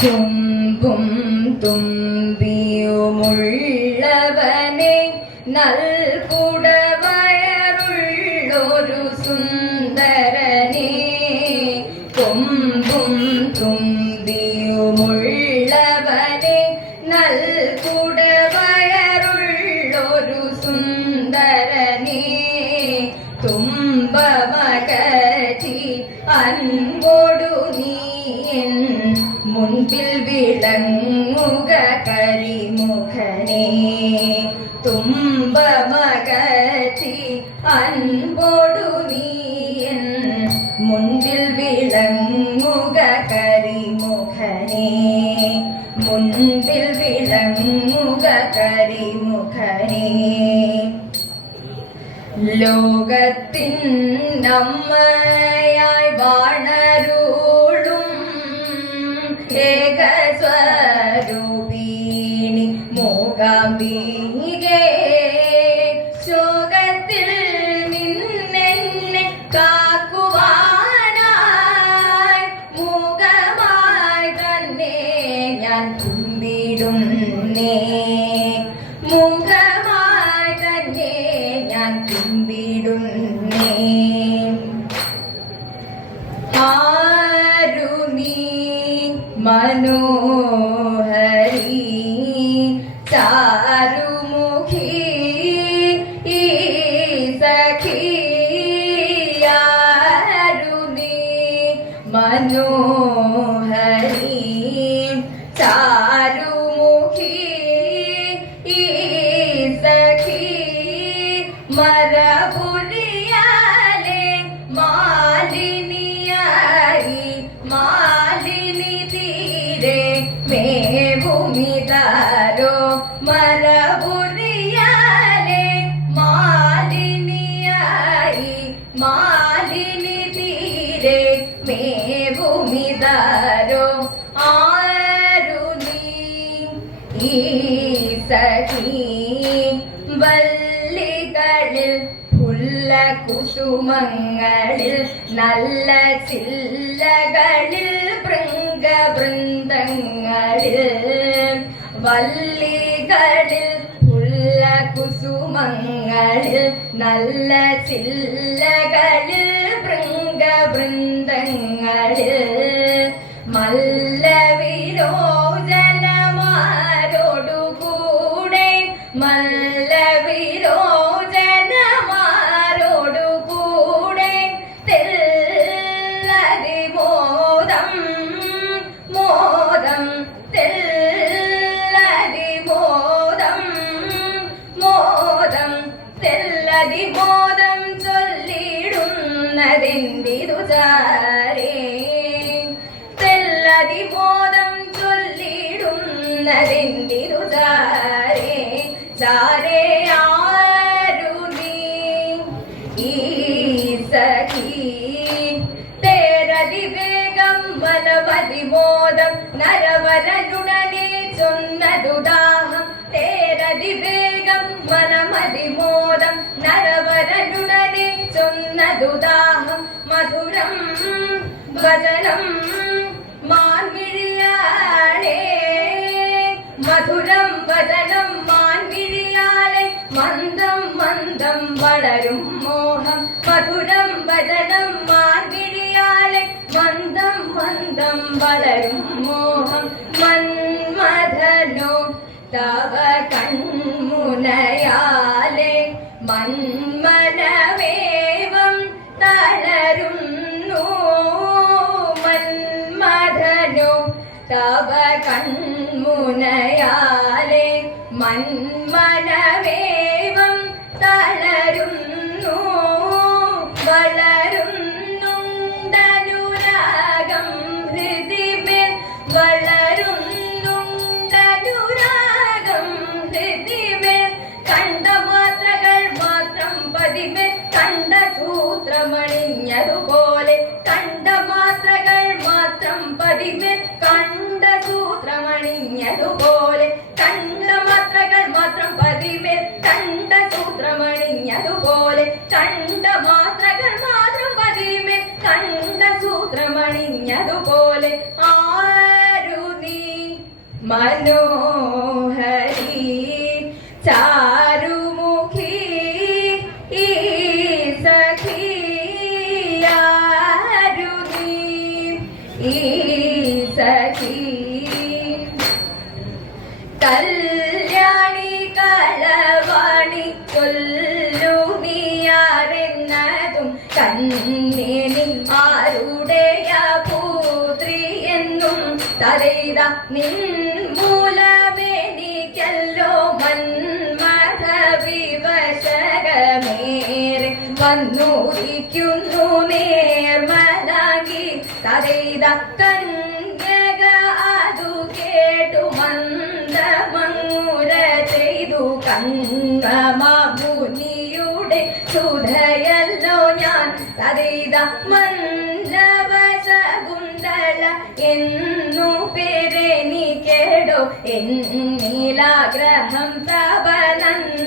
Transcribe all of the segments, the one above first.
തുമ്പും തുമ്പിയുമുള്ളവനെ നൽകുടവയറുള്ളൊരു സുന്ദരനെ കൊമ്പും തുമ്പിയുമുള്ളവനെ കരിമുഖനെ തുമ്പമകറ്റി അൻപോടു നീയൻ മുൻപിൽ വിളങ്ങുക കരിമുഖനെ. മുൻപിൽ വിളങ്ങുക കരിമുഖനെ. ലോകത്തിൻ നമ്മയായി വാണരുളും ഏകസ്വരൂപിണി മനോഹരി കുസുമങ്ങളിൽ നല്ല ചില്ലകളിൽ ഭൃംഗ വൃന്ദങ്ങളിൽ വല്ലികളിൽ ഉള്ള കുസുമങ്ങളിൽ നല്ല ചില്ലകളിൽ ഭൃംഗ വൃന്ദങ്ങളിൽ തെല്ലതി മോദം ചൊല്ലിടുന്നതെന്തിതു ചാരേ തെല്ലതി മോദം ചൊല്ലിടുന്നതെന്തിതു ചാരേ ചാരേ ആരു നീ ഈ സഖി തേരതി വേഗം വനവതി മോദം ചൊന്നതുദാഹം മധുരം ഭജനം മാൻവിഴിയാളേ മധുരം ഭജനം മാൻവിഴിയാളെ മന്ദം മന്ദം വളരും മോഹം. മധുരം ഭജനം മാൻവിഴിയാലെ. മന്ദം മന്ദം വളരും മോഹം. മന്മഥനോ തവ കൺമുനയാലെ. മന്മനവേവം തവ കൺമുനയാലെ മന്മനവേവം തളരുന്നു സൂത്രമണിഞ്ഞതുപോലെ കണ്ട മാത്രകൾ മാത്രം പതിമേ കണ്ട സൂത്രമണിഞ്ഞതുപോലെ ആരു നീ? മനോഹരി ചാരുമുഖി ഈ സഖിയാരു നീ? ഈ സഖി കല്യാണി കണ്ണേനി ആരുടെയ പുത്രി എന്നും തലയിത നിൻ മൂലമെനിക്കല്ലോ മന്മഥ വിവശകമേറെ വന്നുദിക്കുന്നു നേർമലാകി തലയിത കന്യക അതു കേട്ടു മന്ദമങ്ങുര ചെയ്തു കണ്ണമുനിയുടെ ഞാൻ തരൈത മന്ദവശകുന്തള എന്നു പേരെനിക്കേടോ എന്നീലാഗ്രഹം തവനല്ലതും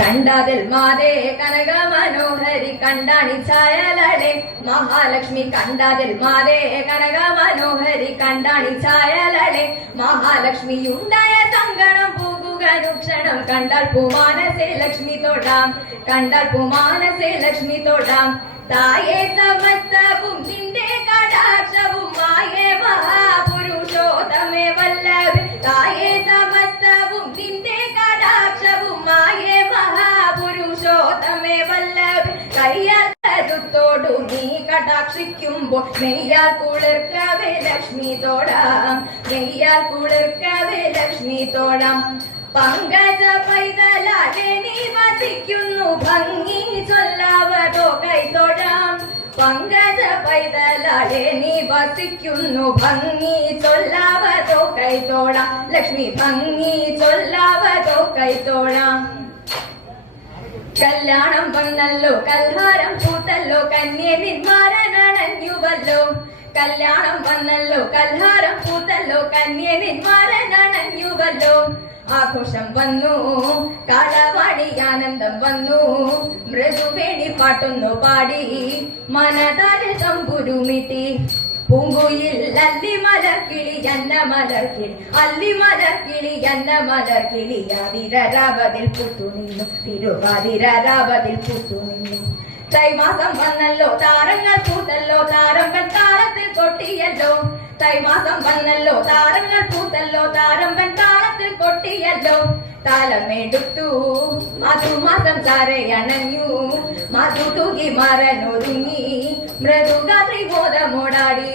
കണ്ടതിൽ മാതേ കനക മനോഹരി കണ്ടാണി ചായലടെ മഹാലക്ഷ്മി കണ്ടതിൽ മാതേ കനക മനോഹരി കണ്ടാണി ഛായലളെ മഹാലക്ഷ്മിയുണ്ടായ സങ്കടം പോകുക നുക്ഷണം കണ്ടാൽ പൂമാനസേ ലക്ഷ്മി തോടാം. കണ്ടാൽ പൂമാനസേ ലക്ഷ്മി തോടാം. തായേ സമസ്തവും നിന്റെ കടാക്ഷവും മായേ മഹാപുരുഷോത്തമേ വല്ലഭേ. തായേ സമസ്തവും നിന്റെ കടാക്ഷവും മായേ മഹാപുരുഷോത്തമേ വല്ലഭേ. കയ്യാത്തോടു നീ കടാക്ഷിക്കുമ്പോൾ നെയ്യാൽ കുളിർക്കവേ ലക്ഷ്മി തോടാം. നെയ്യാൽ കുളിർക്കവേ ലക്ഷ്മി തോടാം. പങ്കജ പൈതലാകെ നീ വസിക്കുന്നു ഭംഗി ചൊല്ലാവതോ കൈതൊഴാം പങ്കജ പൈതലാകെ നീ വസിക്കുന്നു. ഭംഗി ചൊല്ലാവതോ കൈത്തോടാം ലക്ഷ്മി ഭംഗി ചൊല്ലാവതോ കൈത്തോടാം കല്യാണം വന്നല്ലോ കൽഹാരം പൂത്തല്ലോ കന്യെ നിന്മാരനണഞ്ഞുവല്ലോ കല്യാണം വന്നല്ലോ കൽഹാരം പൂത്തല്ലോ കന്യെ നിന്മാരനണഞ്ഞുവല്ലോ ആഘോഷം വന്നു. കാലവാടി ആനന്ദം വന്നു. മൃദുവേണി പാട്ടൊന്നു പാടി. മനതാരിൽ തമ്പുരുമിട്ടി പൂങ്കുയിൽ അല്ലി മലർക്കിളി എന്ന മലർക്കിളി അല്ലി മലർക്കിളി എന്ന മലർക്കിളി അതിരരാവതിൽ പുത്തുനിന്നു തിരുവാതിരരാവതിൽ പുത്തുനിന്നു തൈമാസം വന്നല്ലോ താരങ്ങൾ പൂത്തല്ലോ താരങ്ങൾ താരത്തിൽ കൊട്ടിയല്ലോ. തൈമാസം വന്നല്ലോ താരങ്ങൾ പൂത്തല്ലോ താരമ്പൻ താളത്തിൽ കൊട്ടിയല്ലോ താലമെടുത്തു മധുമാസം ചാരയണഞ്ഞു മധുതുകി മറനൊരുങ്ങി മൃദുഗാത്രി ബോധമോടാടി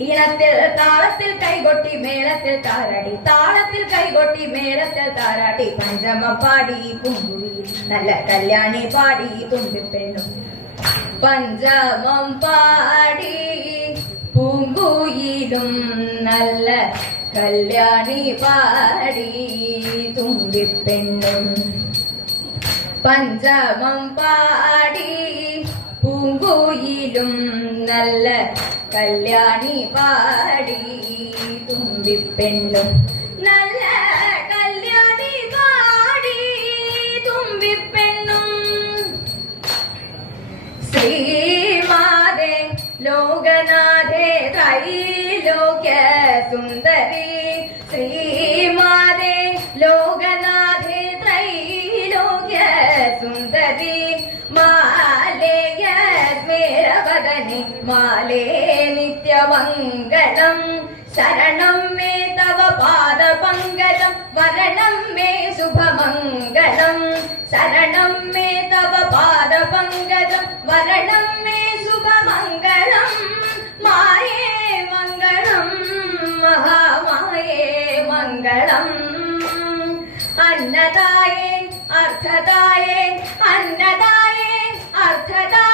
ഈണത്തിൽ താളത്തിൽ കൈകൊട്ടി മേളത്തിൽ താരാടി താളത്തിൽ കൈകൊട്ടി മേളത്തിൽ താരാട്ടി പഞ്ചമ പാടി കുമ്പുരി നല്ല കല്യാണി പാടി തുമ്പിപ്പെണ്ണും പഞ്ചമം പാടി പൂങ്കുയിലും നല്ല കല്യാണി പാടി തുമ്പിപ്പെണ്ണും പഞ്ചമം പാടി പൂങ്കുയിലും നല്ല കല്യാണി പാടി തുമ്പിപ്പെണ്ണും மாலதி மாலேயத்மேரவதனி மாலே நித்யமங்கலம். சரணம் மே தவ பாத பங்கலம் மரணம் மே சுபமங்கலம். சரணம் மே தவ பாத பங்கலம் மரணம் மே அன்னதாயே അർത്ഥദായേ അന്നദായേ അർത്ഥദായേ